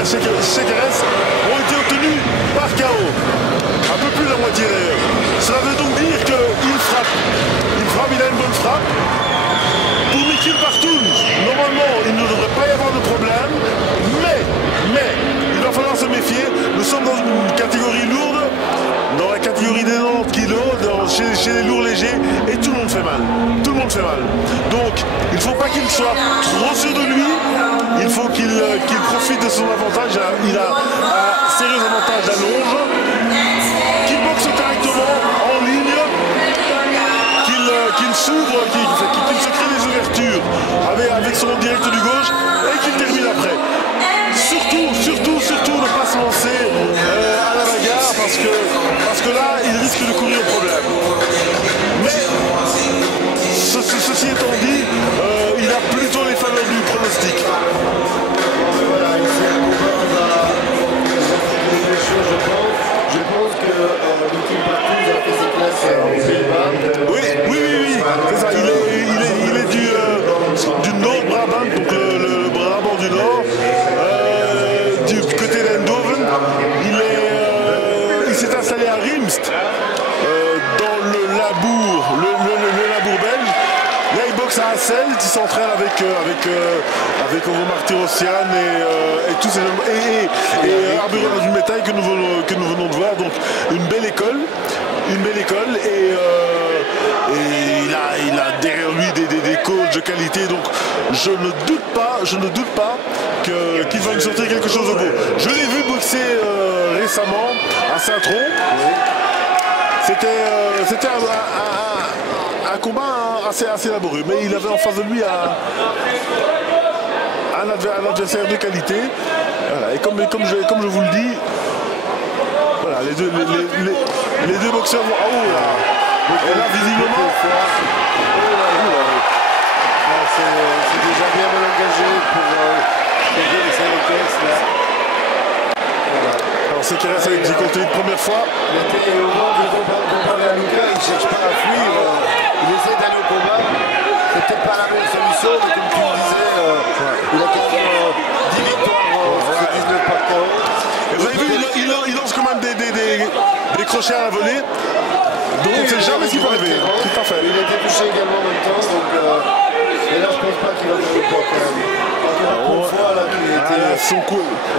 envers Chequeres ont été obtenus par KO. Un peu plus de la moitié d'ailleurs. Cela veut donc dire qu'il frappe. Il a une bonne frappe. Pour Mikil Partoun, normalement, il ne devrait pas y avoir de problème. Mais, il va falloir se méfier. Nous sommes dans une catégorie lourde, dans la catégorie des 90 kilos, chez les lourds légers, et tout le monde fait mal. Tout le monde fait mal. Donc, il ne faut pas qu'il soit trop sûr de lui. Il faut qu'il profite de son avantage. Il a un sérieux avantage d'allonge. Qu'il boxe correctement, en ligne. Qu'il s'ouvre, qu'il se crée des ouvertures avec son direct du gauche et qu'il termine après. Surtout ne pas se lancer à la bagarre parce que là, il risque de courir au problème. Mais ceci étant dit, il a plutôt les faveurs du pronostic. Voilà, ici un combat, on va des choses, je pense que Mikil Partoun a fait ses classes aux Pays-Bas. Oui, c'est ça. Il est du Nord-Brabant, donc le Brabant du Nord, du côté d'Eindhoven. Il s'est installé à Rimst, dans le Labour, le Labour belge. Là, il boxe à Hasselt, il s'entraîne avec Ovo Martirosyan et tous ces hommes, et Arburon du Métail que nous venons de voir. Donc une belle école, et il a derrière lui des coachs de qualité. Donc je ne doute pas qu'il va nous sortir quelque chose de beau. Je l'ai vu boxer récemment à Saint-Tron. C'était un combat assez laborieux, mais il avait en face de lui un adversaire de qualité. Voilà, et comme je vous le dis, voilà, les deux boxeurs vont. Oh là, et là visiblement. C'est déjà bien engagé pour Chequeres là. Alors Chequeres avec qui continue une première fois. Et au moment de comparer à Lucas, il ne cherche pas à fuir, il essaie d'aller au combat. C'est peut-être pas la même solution, mais comme tu le disais, il a quand même 10 victoires sur 19 par KO. Et vous avez vu, il lance quand même des crochets à la volée. Donc on ne sait jamais ce qui peut arriver. Tout à fait. Il a été touché également en même temps, donc et là je pense pas qu'il va faire le poids quand même. Encore une fois là,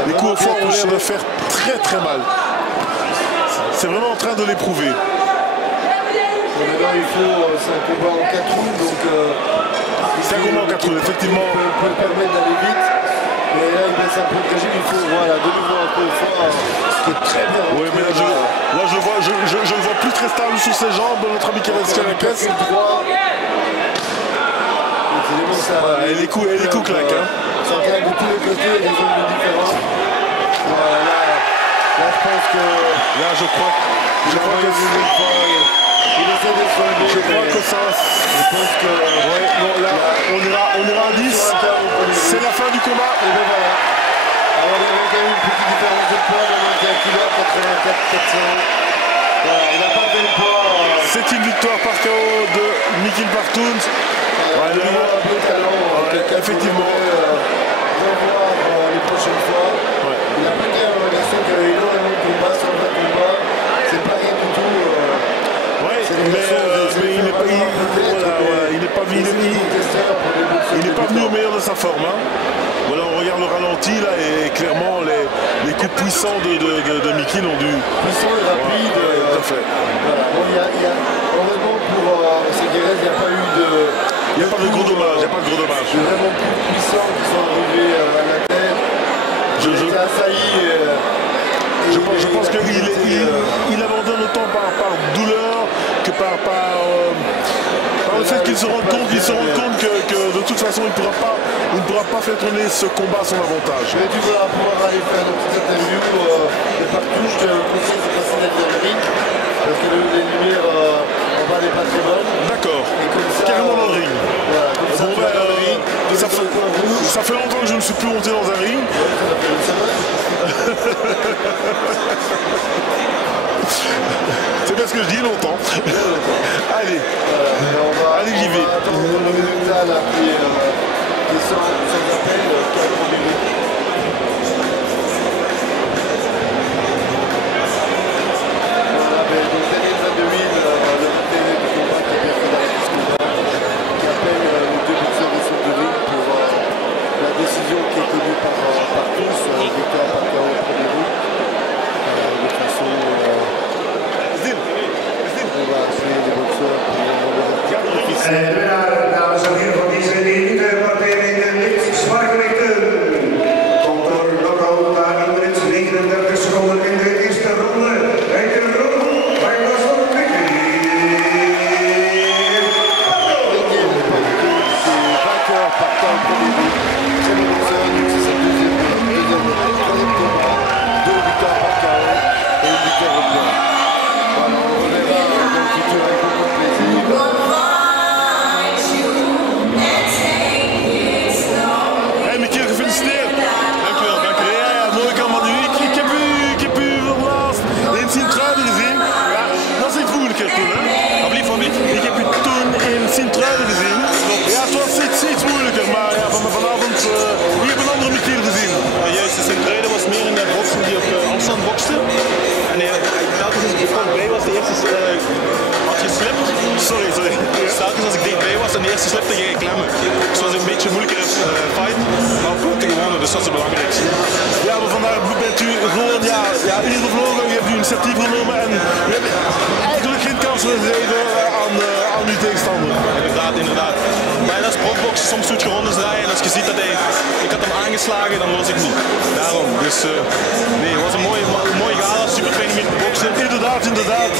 les coups au fond ont l'air de faire très mal. C'est vraiment en train de l'éprouver. Là, c'est un combat en 4 rounds, donc c'est un combat en 4 rounds, effectivement. Il peut permettre d'aller vite, mais là il baisse un peu de régime, il faut voilà, de nouveau un peu fort, ce qui est très bien. Oui, mais là je le vois plus très stable sur ses jambes, notre ami Chequeres. Et les coups claquent. Ça claque de tous les côtés, il y a des angles différents. Voilà, là je pense que. Là je crois que. Il essaie de se relever. Je crois que ça. Je pense que. Ouais, bon, là, on ira à 10. C'est la fin du combat. Et ben voilà. Alors il y avait quand même une petite différence de poids de 21 kg, 84 400. Voilà, il n'a pas fait le poids. C'est une victoire par KO de Mikil Partoun. De nouveau un peu de talent. Effectivement. Revoir les prochaines fois. Ouais. Il a peut-être l'impression qu'il y a énormément de combats, sur le combat. C'est pas rien du tout. Mais il n'est pas venu au meilleur de sa forme. Hein. Voilà, on regarde le ralenti là et clairement les coups puissants de Mikil ont dû. Puissant et rapide. Tout à fait. Voilà. Bon, heureusement pour Chequeres, il n'y a pas eu de. Il n'y a pas de gros dommages. Il n'y a pas de gros dommages. Il y a vraiment plus puissants qui sont arrivés à la tête. Il était assailli. Je pense qu'il abandonne autant par douleur que par le fait qu'il se rende compte que de toute façon il ne pourra pas faire tourner ce combat à son avantage. Mais tu vas pouvoir aller faire une petite interview et partout, je te conseille de passer dans le ring parce que les lumières en bas n'est pas très bonne. D'accord, carrément dans le ring. Voilà, comme ça, Bon, tu vas dans le ring, ça fait longtemps que je ne suis plus monté dans un ring. C'est bien ce que je dis, longtemps. Allez, allez, j'y vais. Attends, le résultat là, qui est sans appel, 40 minutes. eerste slip te gaan klemmen. Dus het was een beetje een moeilijkere fight, maar punten gewonnen, dus dat is het belangrijkste. Ja, maar vandaar bent u gewoon ingevlogen, u hebt uw initiatief genomen en u hebt eigenlijk geen kansen gegeven aan uw tegenstander. Inderdaad. Maar dat is profboksen, soms moet je rondes draaien en als je ziet dat ik had hem aangeslagen, dan los ik niet. Daarom, dus nee, het was een mooie gala, super fijn om hier te boksen. Inderdaad.